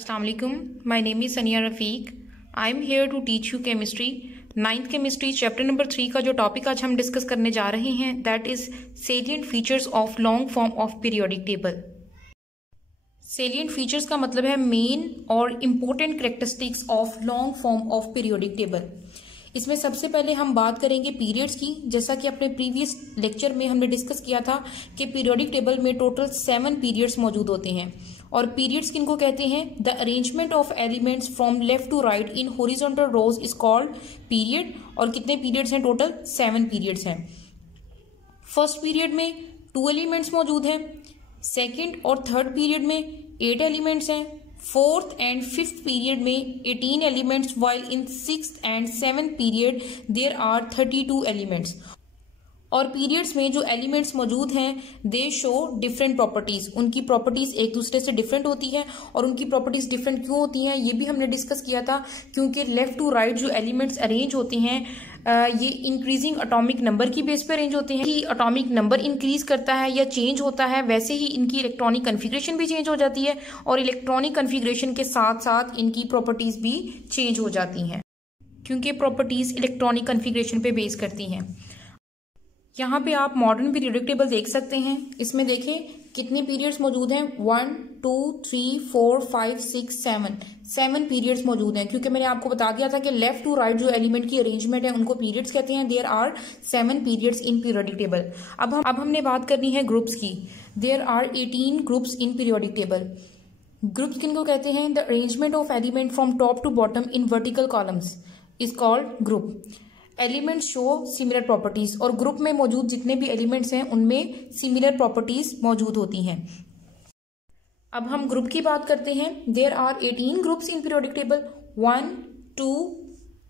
Assalamu alaikum. My name is Sania Rafiq. I am here to teach you chemistry. 9th chemistry chapter number 3 का जो topic आज हम discuss करने जा रहे हैं that is salient features of long form of periodic table. Salient features का मतलब है मेन और important characteristics of long form of periodic table. इसमें सबसे पहले हम बात करेंगे पीरियड्स की। जैसा कि अपने प्रीवियस लेक्चर में हमने डिस्कस किया था कि पीरियोडिक टेबल में टोटल 7 पीरियड्स मौजूद होते हैं। और पीरियड्स किनको कहते हैं? The arrangement of elements from left to right in horizontal rows is called period. और कितने पीरियड्स हैं? टोटल 7 पीरियड्स हैं। फर्स्ट पीरियड में 2 एलिमेंट्स मौजूद हैं। सेकेंड और थर्ड पीरियड में 8 एलिमेंट्स हैं। फोर्थ एंड फिफ्थ पीरियड में 18 elements, while in sixth and seventh period there are 32 elements. और पीरियड्स में जो एलिमेंट्स मौजूद हैं दे शो डिफरेंट प्रॉपर्टीज। उनकी प्रॉपर्टीज एक दूसरे से डिफरेंट होती है। और उनकी प्रॉपर्टीज डिफरेंट क्यों होती हैं ये भी हमने डिस्कस किया था, क्योंकि लेफ्ट टू राइट जो एलिमेंट्स अरेंज होते हैं ये इंक्रीजिंग एटॉमिक नंबर की बेस पर अरेंज होते हैं। कि एटॉमिक नंबर इंक्रीज करता है या चेंज होता है, वैसे ही इनकी इलेक्ट्रॉनिक कन्फिग्रेशन भी चेंज हो जाती है। और इलेक्ट्रॉनिक कन्फिग्रेशन के साथ साथ इनकी प्रॉपर्टीज भी चेंज हो जाती हैं, क्योंकि प्रॉपर्टीज इलेक्ट्रॉनिक कन्फिग्रेशन पे बेस करती हैं। यहाँ पे आप मॉडर्न पीरियोडिक टेबल देख सकते हैं। इसमें देखें कितने पीरियड्स मौजूद हैं। 1 2 3 4 5 6 7 पीरियड्स मौजूद हैं। क्योंकि मैंने आपको बता दिया था कि लेफ्ट टू राइट जो एलिमेंट की अरेंजमेंट है उनको पीरियड्स कहते हैं। There are 7 periods in periodic table. अब हमने बात करनी है ग्रुप्स की। There are 18 groups in periodic table. Groups किनको कहते हैं? The arrangement of element from top to bottom in vertical columns is called group. Elements show similar properties. और ग्रुप में मौजूद जितने भी एलिमेंट्स हैं उनमें सिमिलर प्रॉपर्टीज मौजूद होती हैं। अब हम ग्रुप की बात करते हैं। There are 18 groups in periodic table. 1 2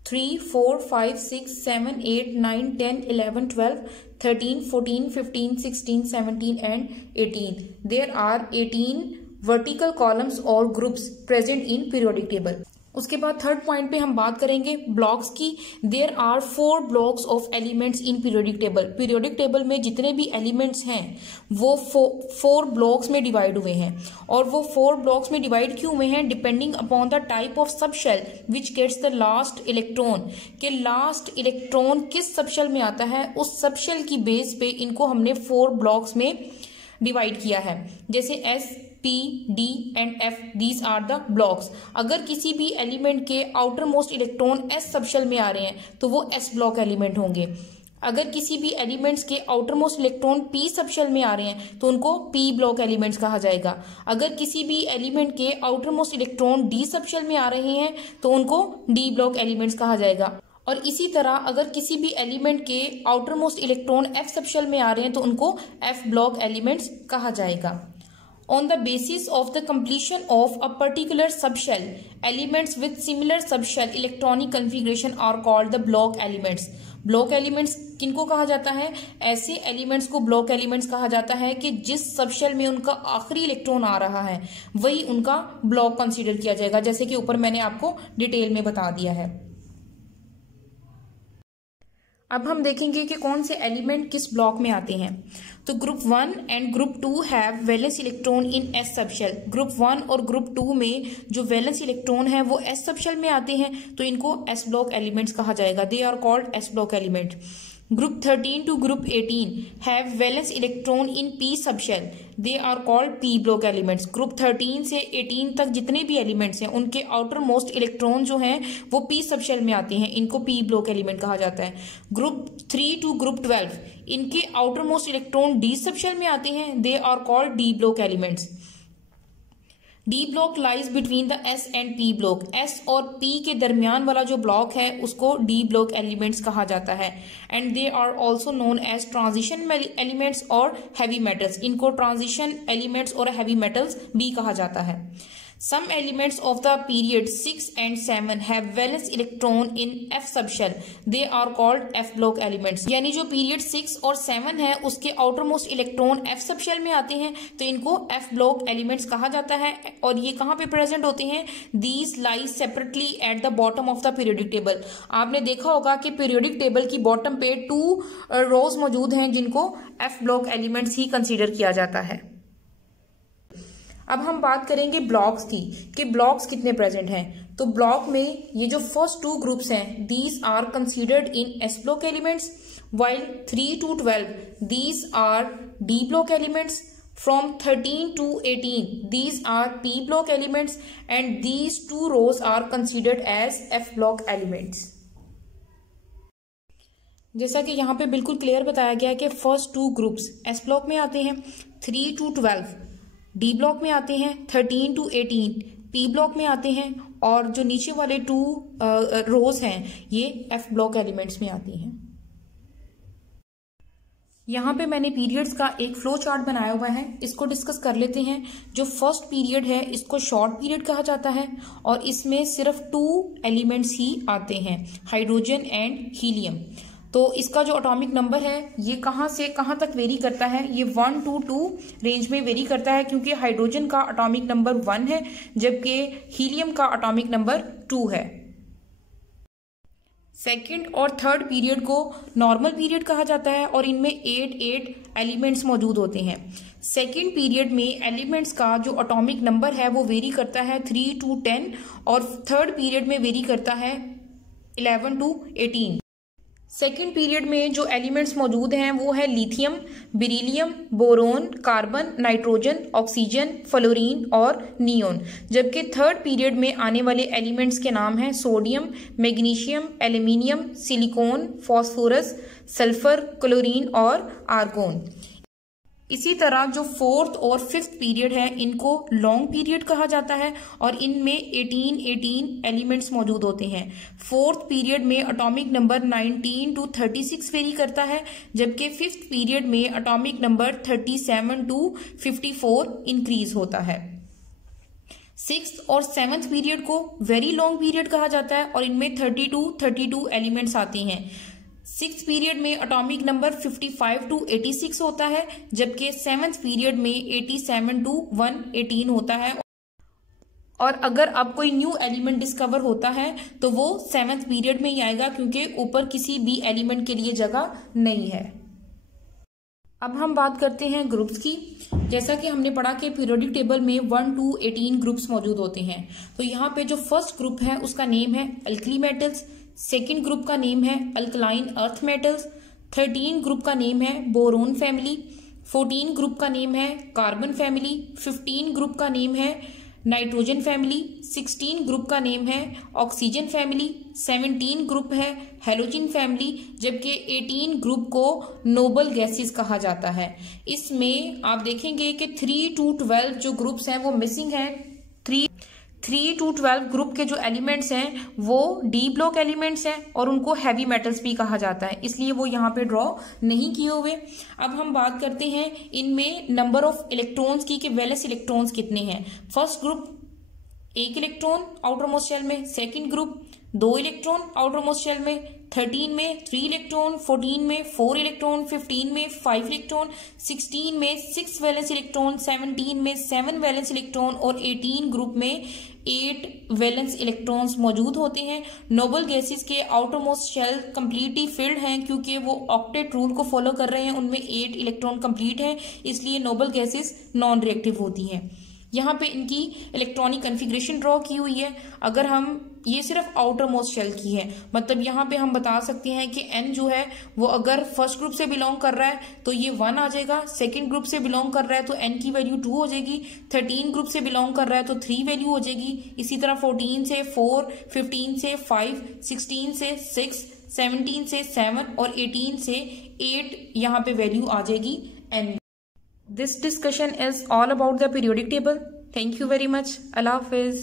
3 4 5 6 7 8 9 10 11 12 13 14 15 16 17 and 18। There are 18 vertical columns और groups present in periodic table. उसके बाद थर्ड पॉइंट पे हम बात करेंगे ब्लॉक्स की। There are 4 blocks of elements in periodic table. Periodic table में जितने भी एलिमेंट्स हैं वो 4 ब्लॉक्स में डिवाइड हुए हैं। और वो 4 ब्लॉक्स में डिवाइड क्यों हुए हैं? Depending upon the type of subshell which gets the last electron. के लास्ट इलेक्ट्रॉन किस सबशेल में आता है, उस सबशेल की बेस पे इनको हमने 4 ब्लॉक्स में डिवाइड किया है। जैसे S P D and F, these are the blocks. अगर किसी भी एलिमेंट के outer most electron S subshell में आ रहे हैं तो वो S ब्लॉक एलिमेंट होंगे। अगर किसी भी एलिमेंट्स के outer most electron P subshell में आ रहे हैं तो उनको P ब्लॉक एलिमेंट्स कहा जाएगा। अगर किसी भी एलिमेंट के outer most electron D subshell में आ रहे हैं तो उनको D ब्लॉक एलिमेंट्स कहा जाएगा। और इसी तरह अगर किसी भी एलिमेंट के outer most electron F subshell में आ रहे हैं तो उनको F ब्लॉक एलिमेंट्स कहा जाएगा। On the basis of the completion of a particular subshell, elements with similar subshell electronic configuration are called the block elements. Block elements किनको कहा जाता है? ऐसे एलिमेंट्स को ब्लॉक एलिमेंट्स कहा जाता है कि जिस सबशेल में उनका आखिरी इलेक्ट्रॉन आ रहा है वही उनका ब्लॉक कंसीडर किया जाएगा, जैसे कि ऊपर मैंने आपको डिटेल में बता दिया है। अब हम देखेंगे कि कौन से एलिमेंट किस ब्लॉक में आते हैं। तो group 1 and group 2 have valence electron in S subshell. Group 1 और ग्रुप 2 में जो वैलेंस इलेक्ट्रॉन है वो S सबशेल में आते हैं तो इनको S ब्लॉक एलिमेंट्स कहा जाएगा। They are called S block element. Group 13 to group 18 have valence electron in P subshell. They are called P block elements. Group 13 से 18 तक जितने भी एलिमेंट्स हैं उनके आउटर मोस्ट इलेक्ट्रॉन जो हैं वो P सबशेल में आते हैं, इनको P ब्लॉक एलिमेंट कहा जाता है। ग्रुप 3 टू ग्रुप 12 इनके outer most electron D subshell में आते हैं। They are called D block elements. D block lies between the S and P block. S और P के दरमियान वाला जो ब्लॉक है उसको D ब्लॉक एलिमेंट्स कहा जाता है। And they are also known as transition elements और हैवी मेटल्स। इनको ट्रांजिशन एलिमेंट्स और हैवी मेटल्स भी कहा जाता है। Some elements of the period 6 and 7 have valence electron in F subshell. They are called F block elements. यानी जो period 6 और 7 है उसके outer most electron F subshell में आते हैं तो इनको F ब्लॉक एलिमेंट्स कहा जाता है। और ये कहाँ पे प्रेजेंट होते हैं? These lie separately at the bottom of the periodic table. आपने देखा होगा कि पीरियोडिक टेबल की बॉटम पे 2 रोज मौजूद हैं जिनको F ब्लॉक एलिमेंट्स ही कंसीडर किया जाता है। अब हम बात करेंगे ब्लॉक्स की कि ब्लॉक्स कितने प्रेजेंट हैं। तो ब्लॉक में ये जो फर्स्ट टू ग्रुप्स हैं, these are considered in S block elements, while 3 to 12 these are D block elements. From 13 to 18 these are P block elements, and these two rows are considered as F block elements. जैसा कि यहाँ पे बिल्कुल clear बताया गया कि first two groups S block में आते हैं, 3 to 12 डी ब्लॉक में आते हैं, 13 to 18 पी ब्लॉक में आते हैं, और जो नीचे वाले टू रोज हैं ये एफ ब्लॉक एलिमेंट्स में आती हैं। यहाँ पे मैंने पीरियड्स का एक फ्लो चार्ट बनाया हुआ है, इसको डिस्कस कर लेते हैं। जो फर्स्ट पीरियड है इसको शॉर्ट पीरियड कहा जाता है, और इसमें सिर्फ 2 एलिमेंट्स ही आते हैं, हाइड्रोजन एंड हीलियम। तो इसका जो एटॉमिक नंबर है ये कहाँ से कहाँ तक वेरी करता है, ये 1 to 2 रेंज में वेरी करता है, क्योंकि हाइड्रोजन का एटॉमिक नंबर 1 है जबकि हीलियम का एटॉमिक नंबर 2 है। सेकेंड और थर्ड पीरियड को नॉर्मल पीरियड कहा जाता है, और इनमें 8 एलिमेंट्स मौजूद होते हैं। सेकेंड पीरियड में एलिमेंट्स का जो एटॉमिक नंबर है वो वेरी करता है 3 to 10, और थर्ड पीरियड में वेरी करता है 11 to 18। सेकेंड पीरियड में जो एलिमेंट्स मौजूद हैं वो है lithium, beryllium, boron, carbon, nitrogen, oxygen, fluorine और नियोन। जबकि थर्ड पीरियड में आने वाले एलिमेंट्स के नाम हैं sodium, magnesium, aluminium, silicon, phosphorus, sulphur, chlorine और आर्गोन। इसी तरह जो फोर्थ और फिफ्थ पीरियड है इनको लॉन्ग पीरियड कहा जाता है, और इनमें 18 एलिमेंट्स मौजूद होते हैं। फोर्थ पीरियड में एटॉमिक नंबर 19 to 36 वेरी करता है, जबकि फिफ्थ पीरियड में एटॉमिक नंबर 37 to 54 इंक्रीज होता है। सिक्स्थ और सेवंथ पीरियड को वेरी लॉन्ग पीरियड कहा जाता है, और इनमें 32 एलिमेंट्स आते हैं। सिक्स पीरियड में एटॉमिक नंबर 55 to 86 होता है, जबकि सेवंथ पीरियड में 87 to 118 होता है। और अगर अब कोई न्यू एलिमेंट डिस्कवर होता है तो वो सेवंथ पीरियड में ही आएगा, क्योंकि ऊपर किसी भी एलिमेंट के लिए जगह नहीं है। अब हम बात करते हैं ग्रुप्स की। जैसा कि हमने पढ़ा कि पीरियोडिक टेबल में 1 to 18 ग्रुप्स मौजूद होते हैं। तो यहाँ पे जो फर्स्ट ग्रुप है उसका नेम है अल्कली मेटल्स, सेकेंड ग्रुप का नेम है अल्कलाइन अर्थ मेटल्स, 13 ग्रुप का नेम है बोरोन फैमिली, 14 ग्रुप का नेम है कार्बन फैमिली, 15 ग्रुप का नेम है नाइट्रोजन फैमिली, 16 ग्रुप का नेम है ऑक्सीजन फैमिली, 17 ग्रुप है हेलोजन फैमिली, जबकि 18 ग्रुप को नोबल गैसेस कहा जाता है। इसमें आप देखेंगे कि 3 to 12 जो ग्रुप्स हैं वो मिसिंग हैं। 3 to 12 ग्रुप के जो एलिमेंट्स हैं वो डी ब्लॉक एलिमेंट्स हैं, और उनको हैवी मेटल्स भी कहा जाता है, इसलिए वो यहाँ पे ड्रॉ नहीं किए हुए। अब हम बात करते हैं इनमें नंबर ऑफ इलेक्ट्रॉन्स की, कि वैलेंस इलेक्ट्रॉन्स कितने हैं। First group 1 electron outer most shell में, second group 2 electron outer most shell में, 13 में 3 इलेक्ट्रॉन, 14 में 4 इलेक्ट्रॉन, 15 में 5 इलेक्ट्रॉन, 16 में 6 वैलेंस इलेक्ट्रॉन, 17 में 7 वैलेंस इलेक्ट्रॉन, और 18 ग्रुप में 8 वैलेंस इलेक्ट्रॉन्स मौजूद होते हैं। नोबल गैसेस के outer most shell completely filled हैं, क्योंकि वो ऑक्टेट रूल को फॉलो कर रहे हैं, उनमें 8 इलेक्ट्रॉन कंप्लीट हैं, इसलिए नोबल गैसेस नॉन रिएक्टिव होती हैं। यहाँ पे इनकी इलेक्ट्रॉनिक कन्फिग्रेशन ड्रॉ की हुई है। अगर हम ये सिर्फ आउटर मोस्ट शेल की है, मतलब यहाँ पे हम बता सकते हैं कि n जो है वो अगर फर्स्ट ग्रुप से बिलोंग कर रहा है तो ये 1 आ जाएगा, सेकंड ग्रुप से बिलोंग कर रहा है तो n की वैल्यू 2 हो जाएगी, 13 ग्रुप से बिलोंग कर रहा है तो 3 वैल्यू हो जाएगी, इसी तरह 14 से 4, 15 से 5, 16 से 6, 17 से 7 और 18 से 8 यहाँ पे वैल्यू आ जाएगी n। This discussion is all about the periodic table. Thank you very much. Allah Hafiz.